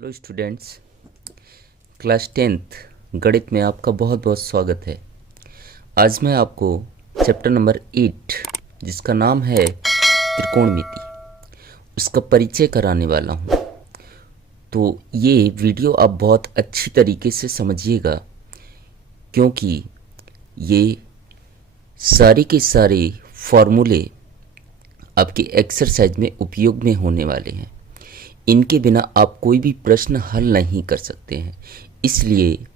Hello students, class 10th गणित में आपका बहुत बहुत स्वागत है। आज मैं आपको चैप्टर नंबर 8 जिसका नाम है त्रिकोणमिति उसका परिचय कराने वाला हूँ। तो ये वीडियो आप बहुत अच्छी तरीके से समझिएगा, क्योंकि ये सारे के सारे फॉर्मूले आपके एक्सरसाइज में उपयोग में होने वाले हैं। इनके बिना आप कोई भी प्रश्न हल नहीं कर सकते हैं, इसलिए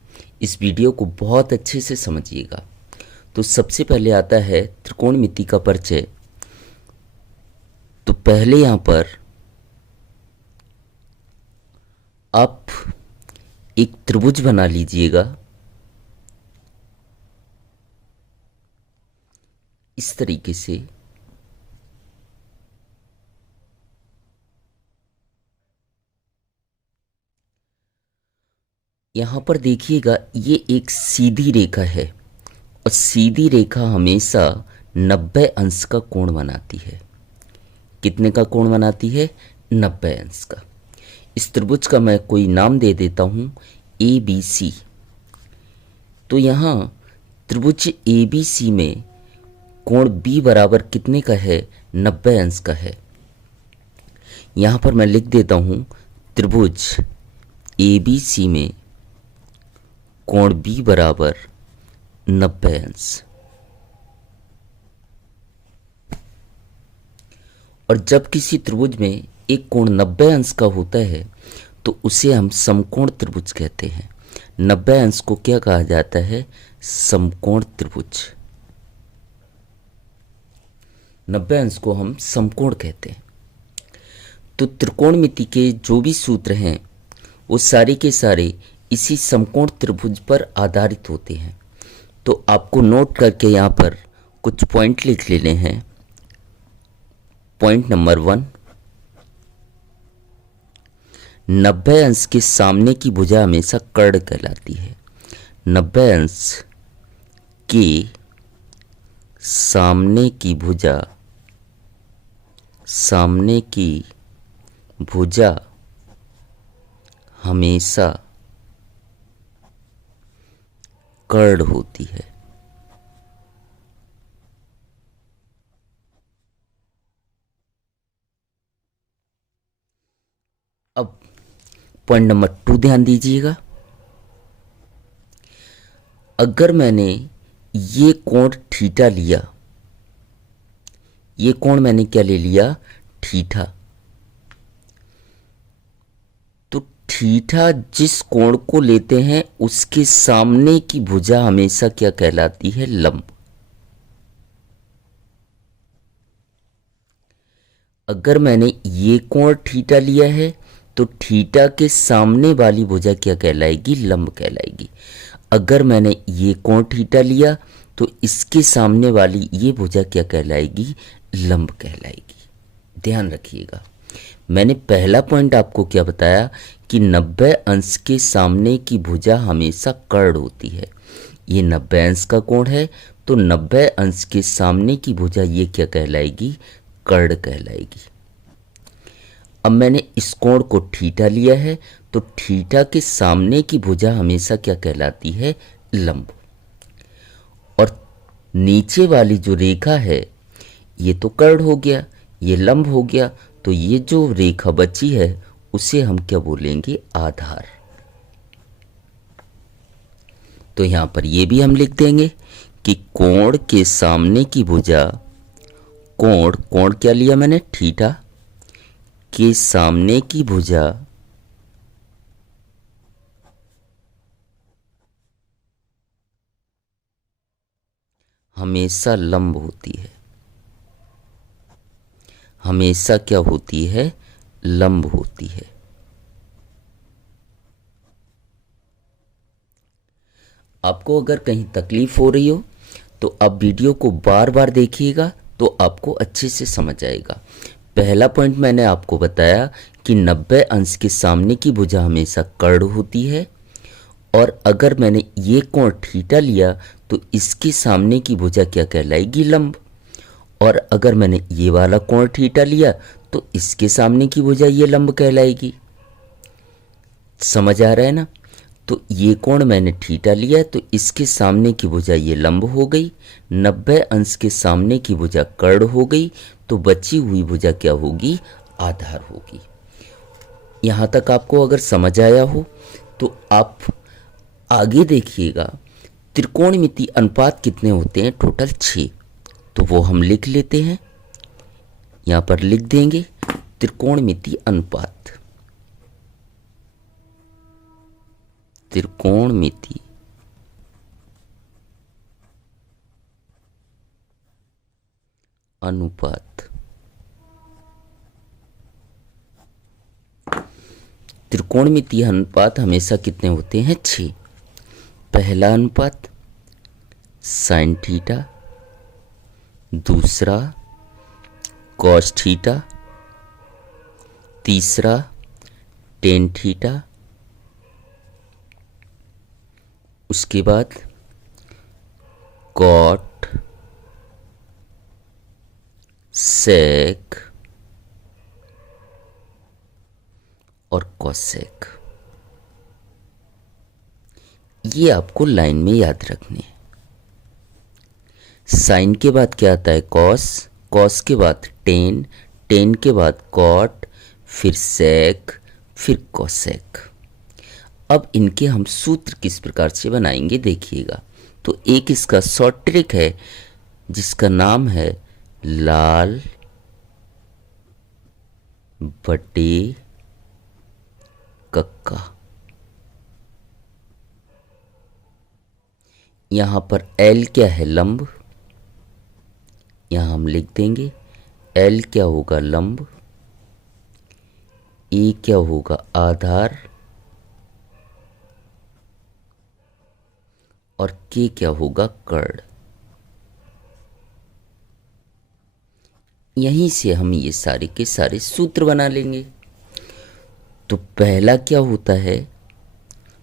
इस वीडियो को बहुत अच्छे से समझिएगा। तो सबसे पहले आता है त्रिकोणमिति का परिचय। तो पहले यहाँ पर आप एक त्रिभुज बना लीजिएगा इस तरीके से। यहाँ पर देखिएगा, ये एक सीधी रेखा है और सीधी रेखा हमेशा 90 अंश का कोण बनाती है। कितने का कोण बनाती है? 90 अंश का। इस त्रिभुज का मैं कोई नाम दे देता हूँ ABC। तो यहाँ त्रिभुज ABC में कोण B बराबर कितने का है? 90 अंश का है। यहाँ पर मैं लिख देता हूँ त्रिभुज ABC में कोण B बराबर 90 अंश। और जब किसी त्रिभुज में एक कोण 90 अंश का होता है तो उसे हम समकोण त्रिभुज कहते हैं। 90 अंश को क्या कहा जाता है? समकोण त्रिभुज। 90 अंश को हम समकोण कहते हैं। तो त्रिकोणमिति के जो भी सूत्र हैं वो सारे के सारे इसी समकोण त्रिभुज पर आधारित होते हैं। तो आपको नोट करके यहाँ पर कुछ पॉइंट लिख लेने हैं। पॉइंट नंबर 1, 90 अंश के सामने की भुजा हमेशा कर्ण कहलाती है। 90 अंश के सामने की भुजा हमेशा कर्ण होती है। अब पॉइंट नंबर 2 ध्यान दीजिएगा। अगर मैंने ये कोण थीटा लिया, ये कोण मैंने क्या ले लिया? थीटा। तो थीटा जिस कोण को लेते हैं उसके सामने की भुजा हमेशा क्या कहलाती है? लंब। अगर मैंने ये कोण थीटा लिया है तो थीटा के सामने वाली भुजा क्या कहलाएगी? लंब कहलाएगी। अगर मैंने ये कोण थीटा लिया तो इसके सामने वाली ये भुजा क्या कहलाएगी? लंब कहलाएगी। ध्यान रखिएगा, मैंने पहला पॉइंट आपको क्या बताया कि 90 अंश के सामने की भुजा हमेशा कर्ण होती है। ये 90 अंश का कोण है तो 90 अंश के सामने की भुजा ये क्या कहलाएगी? कर्ण कहलाएगी। अब मैंने इस कोण को थीटा लिया है तो थीटा के सामने की भुजा हमेशा क्या कहलाती है? लंब। और नीचे वाली जो रेखा है ये तो कर्ण हो गया, ये लंब हो गया, तो ये जो रेखा बची है उसे हम क्या बोलेंगे? आधार। तो यहां पर ये भी हम लिख देंगे कि कोण के सामने की भुजा, कोण क्या लिया मैंने? थीटा के सामने की भुजा हमेशा लंब होती है। हमेशा क्या होती है? लंब होती है। आपको अगर कहीं तकलीफ हो रही हो तो आप वीडियो को बार बार देखिएगा तो आपको अच्छे से समझ आएगा। पहला पॉइंट मैंने आपको बताया कि 90 अंश के सामने की भुजा हमेशा कर्ण होती है। और अगर मैंने ये कोण थीटा लिया तो इसके सामने की भुजा क्या कहलाएगी? लंब। और अगर मैंने ये वाला कोण थीटा लिया तो इसके सामने की भुजा ये लंब कहलाएगी। समझ आ रहा है ना। तो ये कोण मैंने थीटा लिया है, तो इसके सामने की भुजा ये लंब हो गई, 90 अंश के सामने की भुजा कर्ण हो गई, तो बची हुई भुजा क्या होगी, आधार होगी। यहाँ तक आपको अगर समझ आया हो तो आप आगे देखिएगा। त्रिकोणमिति अनुपात कितने होते हैं, टोटल 6, तो वो हम लिख लेते हैं, यहाँ पर लिख देंगे त्रिकोणमिति अनुपात। त्रिकोणमिति अनुपात। त्रिकोणमिति अनुपात हमेशा कितने होते हैं, 6। पहला अनुपात साइन थीटा, दूसरा कॉस थीटा, तीसरा टेन थीटा, उसके बाद कॉट सेक और कॉसेक। ये आपको लाइन में याद रखने हैं। साइन के बाद क्या आता है, कॉस, कॉस के बाद टेन, टेन के बाद कॉट, फिर सेक, फिर कॉसेक। अब इनके हम सूत्र किस प्रकार से बनाएंगे देखिएगा। तो एक इसका शॉर्ट ट्रिक है जिसका नाम है लाल बटे कक्का। यहां पर एल क्या है, लंब, यहां हम लिख देंगे एल क्या होगा, लंब, ए क्या होगा, आधार, और के क्या होगा, कर्ण। यहीं से हम ये सारे के सारे सूत्र बना लेंगे। तो पहला क्या होता है,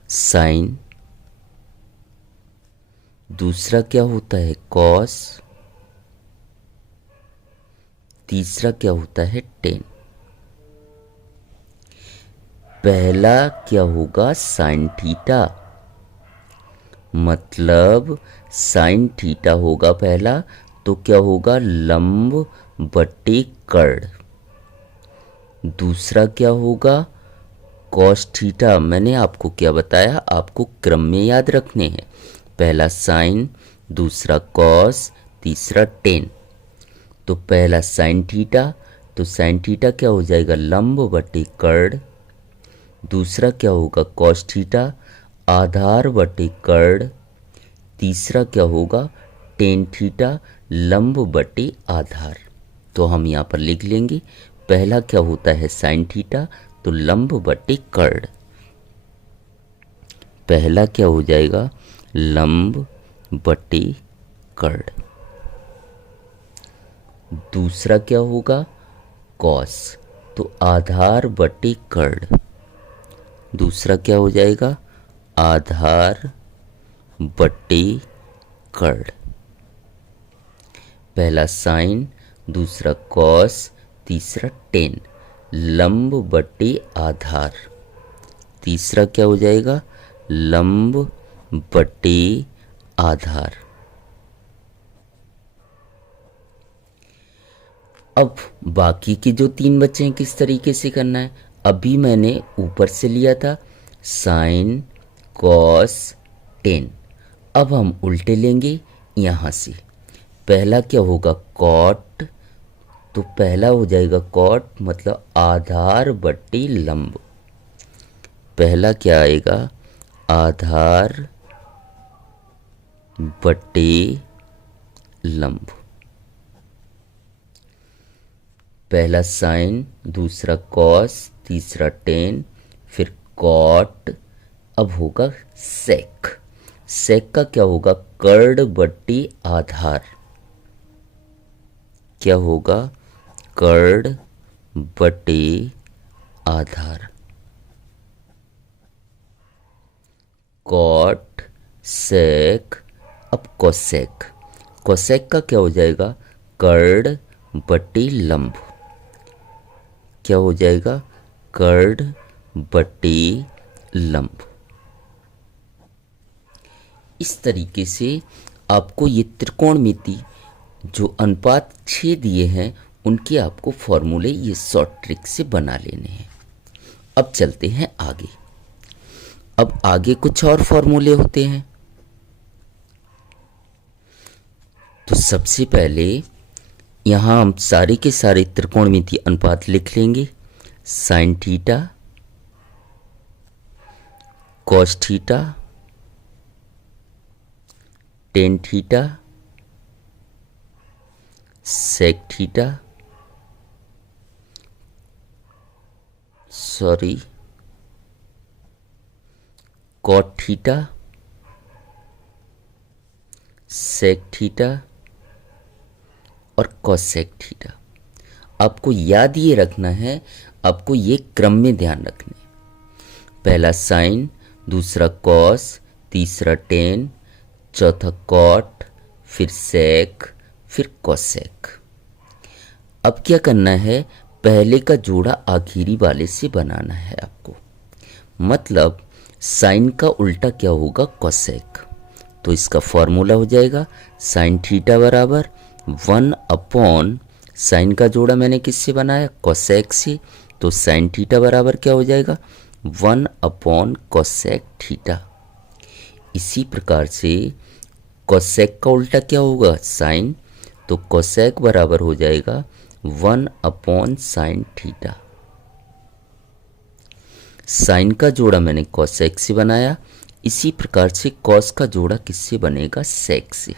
साइन, दूसरा क्या होता है, कॉस, तीसरा क्या होता है, टेन। पहला क्या होगा, साइन थीटा, मतलब साइन थीटा होगा पहला, तो क्या होगा, लंब बटे कर्ण। दूसरा क्या होगा, कॉस थीटा। मैंने आपको क्या बताया, आपको क्रम में याद रखने हैं, पहला साइन, दूसरा कॉस, तीसरा टेन। तो पहला साइन थीटा, तो साइन थीटा क्या हो जाएगा, लंब बटे कर्ण। दूसरा क्या होगा, कॉस थीटा, आधार बटे कर्ण। तीसरा क्या होगा, टेन थीटा, लंब बटे आधार। तो हम यहाँ पर लिख लेंगे, पहला क्या होता है, साइन थीटा, तो लंब बटे कर्ण। पहला क्या हो जाएगा, लंब बटे कर्ण। दूसरा क्या होगा, कॉस, तो आधार बटे कर्ण। दूसरा क्या हो जाएगा, आधार बटे कर्ण। पहला साइन, दूसरा कॉस, तीसरा टेन, लंब बटे आधार। तीसरा क्या हो जाएगा, लंब बटे आधार। अब बाकी के जो 3 बच्चे हैं किस तरीके से करना है, अभी मैंने ऊपर से लिया था साइन कॉस टेन, अब हम उल्टे लेंगे यहाँ से। पहला क्या होगा, कॉट, तो पहला हो जाएगा कॉट, मतलब आधार बटे लंब। पहला क्या आएगा, आधार बटे लंब। पहला साइन, दूसरा कॉस, तीसरा टेन, फिर कॉट। अब होगा सेक, सेक का क्या होगा, कर्ण बटे आधार। क्या होगा, कर्ण बटे आधार। कॉट सेक। अब कोसेक, कोसेक का क्या हो जाएगा, कर्ण बटे लंब। क्या हो जाएगा, कर्ण बटे लंब। इस तरीके से आपको ये त्रिकोणमिति जो अनुपात 6 दिए हैं उनके आपको फॉर्मूले ये शॉर्ट ट्रिक से बना लेने हैं। अब चलते हैं आगे। अब आगे कुछ और फॉर्मूले होते हैं। तो सबसे पहले यहां हम सारे के सारे त्रिकोणमिति अनुपात लिख लेंगे। Sine theta, cos theta, tan theta, sec theta, cot theta, sec theta और कॉसेक थीटा। आपको याद ये रखना है, आपको ये क्रम में ध्यान रखना है। पहला साइन, दूसरा कॉस, तीसरा टेन, चौथा कॉट, फिर सेक, फिर कॉसेक। अब क्या करना है, पहले का जोड़ा आखिरी वाले से बनाना है आपको। मतलब साइन का उल्टा क्या होगा, कॉसेक। तो इसका फॉर्मूला हो जाएगा साइन थीटा बराबर 1 साइन का जोड़ा मैंने किससे बनाया, कॉसेक से। तो साइन थीटा बराबर क्या हो जाएगा, 1 कॉसेक थीटा। इसी प्रकार से कॉसेक का उल्टा क्या होगा, साइन। तो कॉसेक बराबर हो जाएगा 1 साइन थीटा। साइन का जोड़ा मैंने कॉसेक से बनाया, इसी प्रकार से कॉस का जोड़ा किससे बनेगा, सेक से।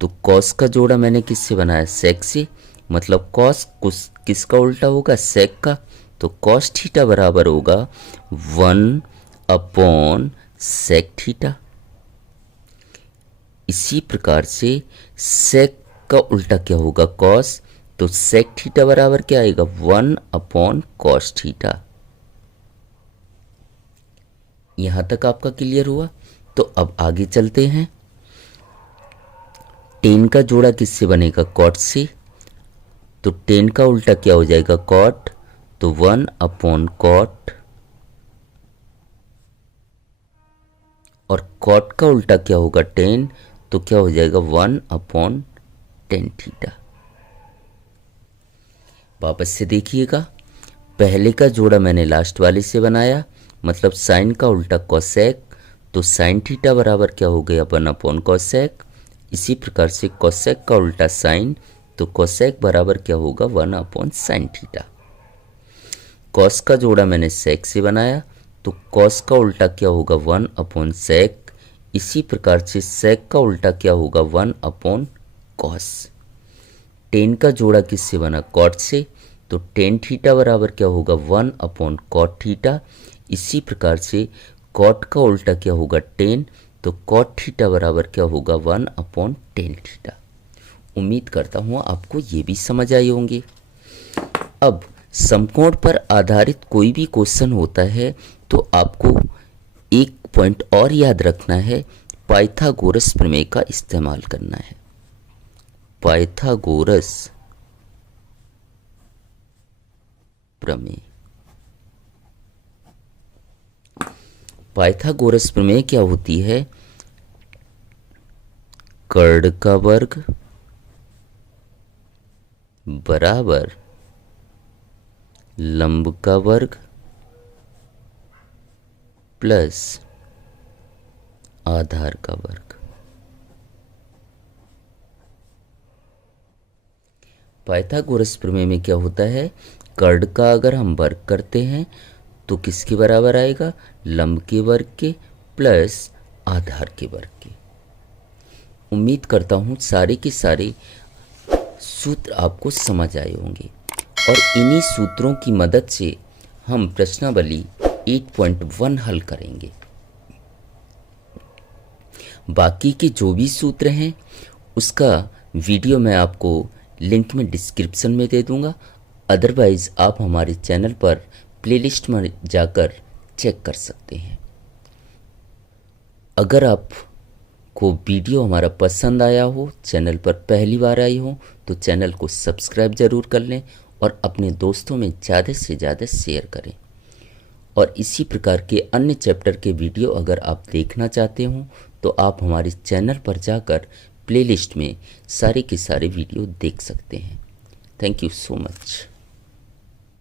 तो कॉस का जोड़ा मैंने किससे बनाया, सेक से। मतलब कॉस किसका उल्टा होगा, सेक का। तो कॉस थीटा बराबर होगा 1 सेक थीटा। इसी प्रकार से सेक का उल्टा क्या होगा, कॉस। तो सेक थीटा बराबर क्या आएगा, 1 कॉस थीटा। यहां तक आपका क्लियर हुआ। तो अब आगे चलते हैं। टेन का जोड़ा किससे बनेगा, कॉट से। तो टेन का उल्टा क्या हो जाएगा, कॉट। तो 1 कॉट। और कॉट का उल्टा क्या होगा, टेन। तो क्या हो जाएगा 1 टेन थीटा। वापस से देखिएगा, पहले का जोड़ा मैंने लास्ट वाले से बनाया, मतलब साइन का उल्टा कॉसेक। तो साइन थीटा बराबर क्या हो गया, 1 कॉसेक। इसी प्रकार से कॉसेक का उल्टा साइन। तो कॉसेक बराबर क्या होगा, 1 साइन थीटा। कॉस का जोड़ा मैंने सेक से बनाया, तो कॉस का उल्टा क्या होगा, 1 सेक। इसी प्रकार से सेक का उल्टा क्या होगा, 1 कॉस। टेन का जोड़ा किससे बना, कॉट से। तो टेन थीटा बराबर क्या होगा, 1 कॉट थीटा। इसी प्रकार से कॉट का उल्टा क्या होगा, टेन। तो कॉट थीटा बराबर क्या होगा, 1 टेन थीटा। उम्मीद करता हूँ आपको ये भी समझ आए होंगे। अब समकोण पर आधारित कोई भी क्वेश्चन होता है तो आपको एक पॉइंट और याद रखना है, पाइथागोरस प्रमेय का इस्तेमाल करना है। पाइथागोरस प्रमेय। पाइथागोरस प्रमेय क्या होती है, कर्ण का वर्ग बराबर लंब का वर्ग प्लस आधार का वर्ग। पाइथागोरस प्रमेय में क्या होता है, कर्ण का अगर हम वर्ग करते हैं तो किसके बराबर आएगा, लंब के वर्ग के प्लस आधार के वर्ग के। उम्मीद करता हूँ सारे के सारे सूत्र आपको समझ आए होंगे और इन्हीं सूत्रों की मदद से हम प्रश्नावली 8.1 हल करेंगे। बाकी के जो भी सूत्र हैं उसका वीडियो मैं आपको लिंक में डिस्क्रिप्शन में दे दूंगा। अदरवाइज़ आप हमारे चैनल पर प्लेलिस्ट में जाकर चेक कर सकते हैं। अगर आपको वीडियो हमारा पसंद आया हो, चैनल पर पहली बार आई हो, तो चैनल को सब्सक्राइब ज़रूर कर लें और अपने दोस्तों में ज़्यादा से ज़्यादा शेयर करें। और इसी प्रकार के अन्य चैप्टर के वीडियो अगर आप देखना चाहते हो तो आप हमारे चैनल पर जाकर प्लेलिस्ट में सारे के सारे वीडियो देख सकते हैं। Thank you so much.